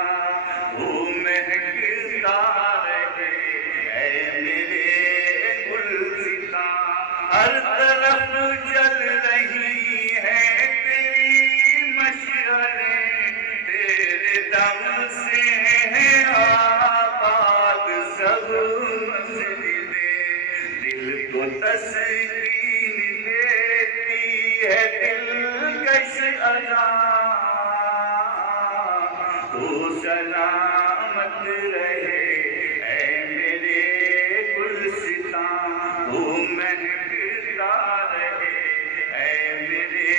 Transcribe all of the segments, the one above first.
گلستہ تو مہکتا رہے اے میرے گلستہ. ہر طرف جل رہی ہے تیری مشعلیں، تیرے دم سے ہے آباد سب مسجدیں. دل کو تسکین دیتی ہے دلکش اذان، تو سلامت رہے اے میرے گلستان. تو مہکتا رہے اے میرے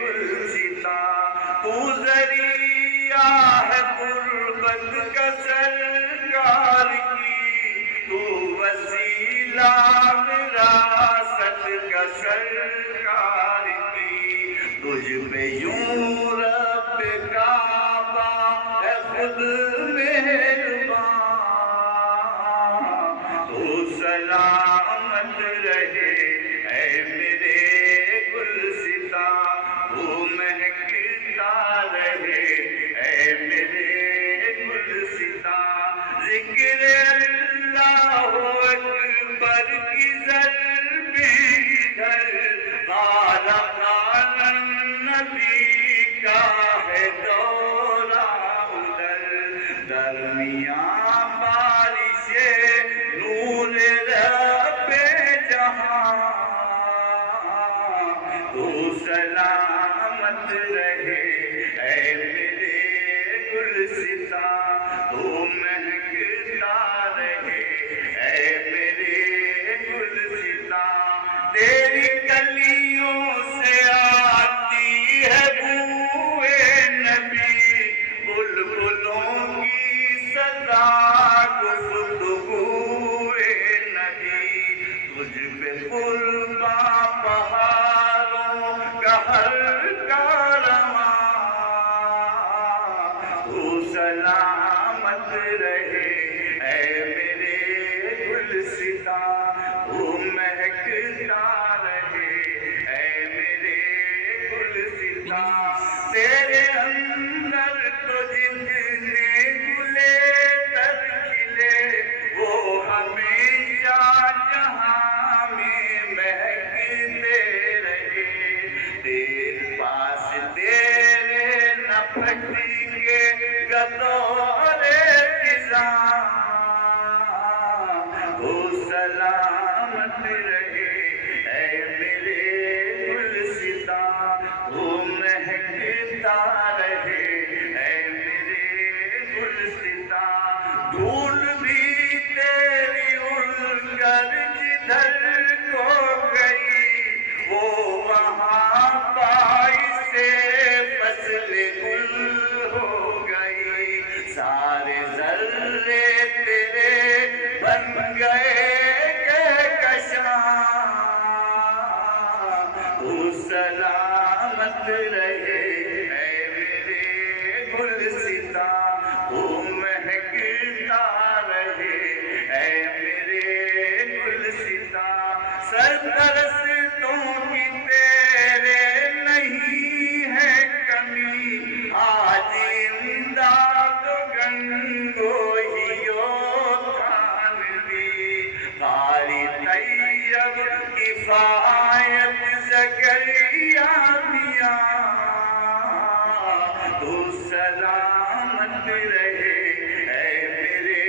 گلستان. تو ذریعہ ہے قربت کا سرکار کی، تو وسیلہ وراثت کا سرکار کی. تجھ پہ یوں رب کعبہ ہے خود مہربان، تو سلامت رہے اے میرے گلستان. تو مہکتا رہے اے میرے گلستان. ذکر اللہ اکبر کی ضربیں ادھر، خالق نبی کا ہے دورہ ادھر. درمیان بارش نور رب جہاں، تو سلامت رہے اے میرے گلستان. تو مہکتا رہے اے میرے گلستان. تیری گلیوں سے آتی ہے بوئے نبی، بلبلوں کی صدا گفتگوئے نبی. تجھ پہ قرباں بہاروں کا ہر کارواں، تو سلامت رہے اے میرے گلستان. تو مہکتا رہے اے میرے گلستان. تیرے اندر تو جتنے گلے تر کھلے، وہ ہمیشہ جہاں میں مہکتے رہے. تیرے پاس تیرے نہ پھٹکے گدورے خزاں، تو سلامت رہے اے میرے گلستان. تو مہکتا رہے اے میرے گلستان. دھول بھی تیری اڑ کر جدھر کو گئی، وہ وہاں باعث فصل گل ہو گئی. سارے ذرے تیرے بن گئے کہکشاں، تو سلامت رہے اے میرے گلستان. تو مہکتا رہے اے میرے گلستان. سرپرستوں کی تیرے نہیں ہے کمی، آج امداد و گنگوہیو تھانوی. قاری طیب کفایت زکریا میاں، تو سلامت رہے اے میرے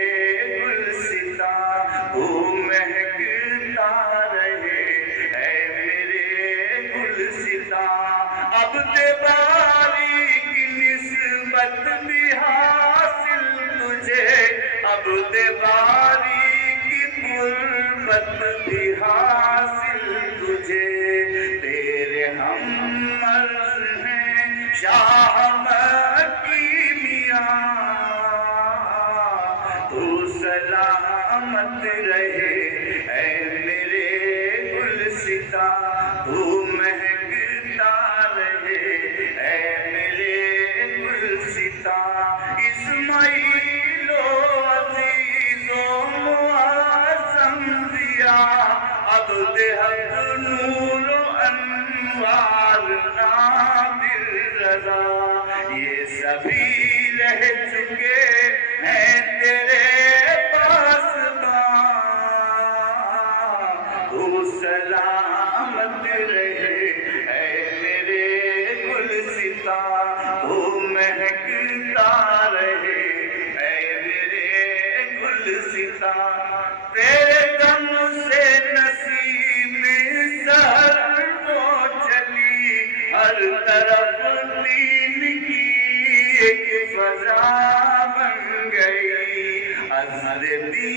گلستان. تو مہکتا رہے اے میرے گلستان. عبد باری کی نسبت بھی حاصل تجھے، عبد باری کی قربت بھی حاصل تجھے. تیرے ہم عرض ہیں شاہ مکی میاں، تو سلامت رہے اے میرے گلستان. تو مہکتا رہے اے میرے گلستان. اسماعیل و عزیز و معظم ضیاء، عبد حق نور و انوار نادر رضا، یہ سبھی رہ چکے ہیں تیرے پاس تو سلامت رہے اے میرے گلستاں تو مہکتا رہے اے میرے گلستاں تیرے دم سے نسیم سحر کو چلی ہر طرف دین کی ایک فضا بن گئی حضرتی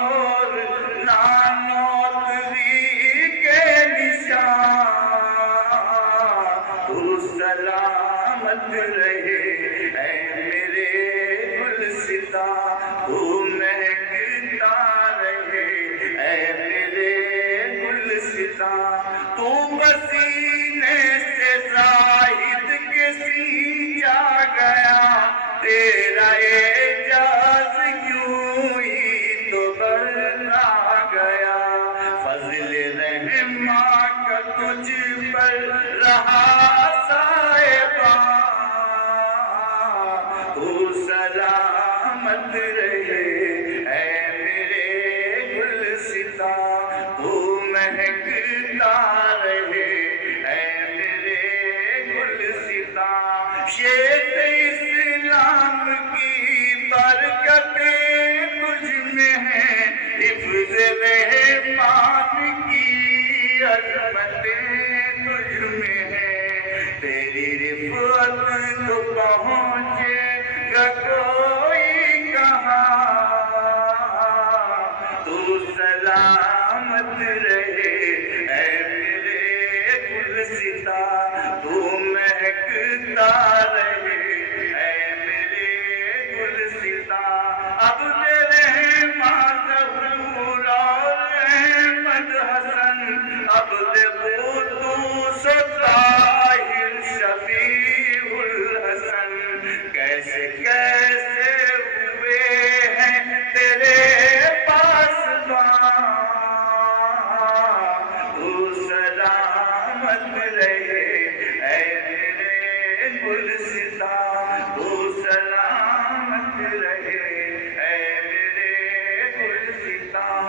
اور نانوتری کے نشان تو سلامت رہے اے میرے گلستاں تو مہکتا رہے اے میرے گلستاں تو پسینے سے زاہد کے سینچا گیا تیرا اعجاز یوں ہی تو بڑھتا گیا فضل رحماں کا تجھ پر رہا سائباں تو سلامت رہے اے میرے گلستاں تو مہکتا رہے اے میرے گلستاں شیخ اسلام کی برکتیں تجھ میں ہیں حفظ رحمان کی عظمتیں تجھ میں ہیں تیری رفعت تو پہنچے گا کوئی کہاں تو سلامت رہے اے میرے گلستاں تو مہکتا رہے اے میرے گلستاں اب رحمان ظہور اور احمد حسن اب قدوس و طاہر شفیع الحسن کیسے کیسے ہوئے ہیں تیرے پاس تو سلامت رہے اے میرے گلستاں تو سلامت رہے اے میرے گلستاں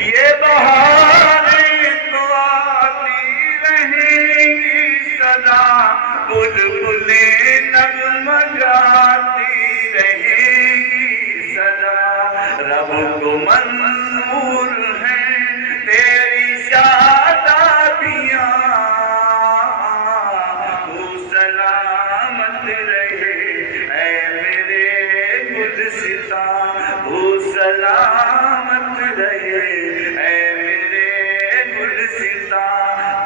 یہ بہاریں تو آتی رہیں گی سدا بلبلیں نغمگاتی رہیں گی سدا رب کو منظور ہیں تیری شادابیاں تو سلامت رہے اے میرے گلستاں تو سلامت رہے اے میرے گلستاں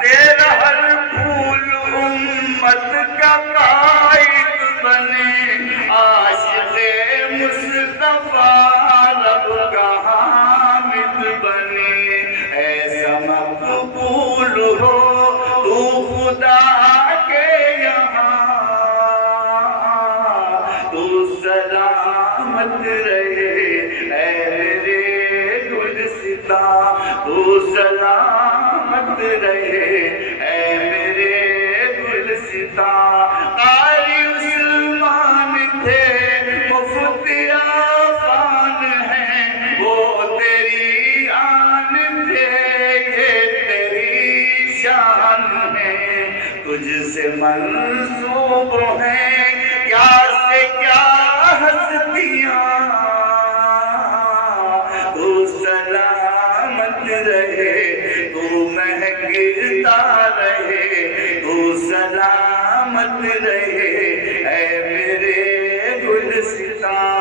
تیرا ہر پھول امت کا قائد بنے عاشق مصطفیٰ رب کا حامد بنے ایسا مقبول ہو تو خدا کے یہاں تو سلامت رہے اے میرے گلستاں تو سلامت رہے اے میرے گلستاں قاری عثمان تھے مفتی عفان ہیں وہ تیری آن تھے یہ تیری شان ہے تجھ سے منسوب ہیں کیا سے کیا ہستیاں تو سلامت رہے تو مہکتا رہے تو سلامت رہے اے میرے گلستاں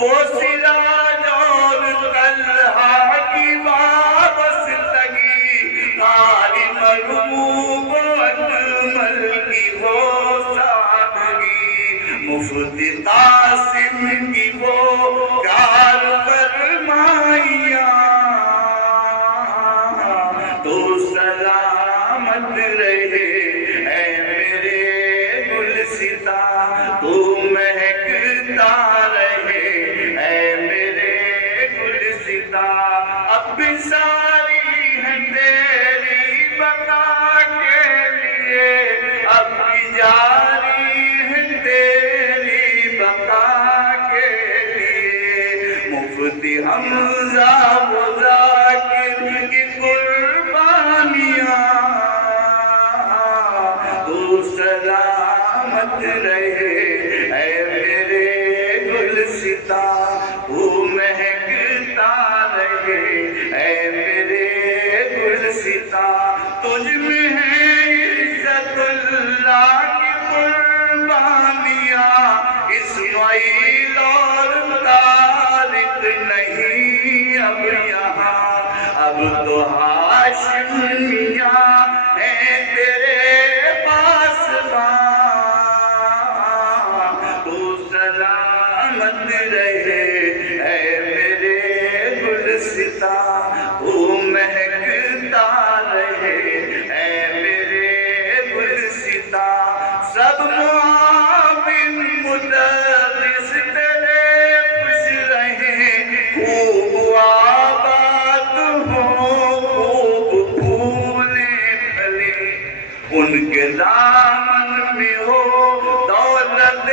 وہ سراج اور طلحہ کی وابستگی قاری مرغوب و اجمل کی وہ سادگی مفتی قاسم کی وہ کار فرمائیاں تو سلامت رہے اے میرے گلستاں تو مہکتا رہے اے میرے گلستاں اب بھی ساری ہے تیری بقا کے لیے اب بھی جاری رہے اے میرے گلستہ، تو مہکتا رہے اے میرے گلستہ، تجھ میں ہے عزت اللہ کی قربانیاں، اسماعیل اور طارق نہیں اب یہاں، اب تو ہاشمیاں ہیں تیرے پاس تو سلامت رہے اے میرے گلستہ، تو مہکتا رہے اے میرے گلستہ، سب معاون مدرس تیرے خوش رہیں، خوب آباد ہوں، خوب پھولیں پھلیں، ان کے دامن میں ہو دولت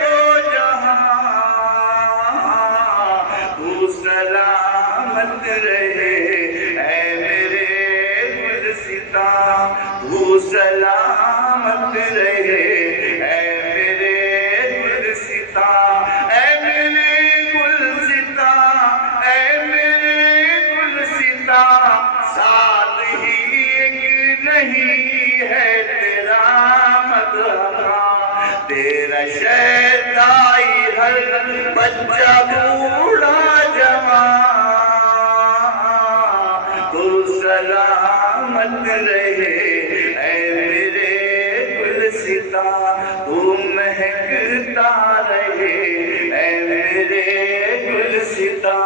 دو جہاں، تو سلامت رہے اے میرے گلستہ، تو سلامت رہے اے میرے گلستہ، اے میرے گلستہ، اے میرے گلستہ، ساتھ ہی ایک نہیں ہے تیرا مدرسہ، تیرا شیدائی ہر بچہ بوڑھا جوان، تو سلامت رہے اے میرے گلستہ، تو مہکتا رہے اے میرے گلستہ۔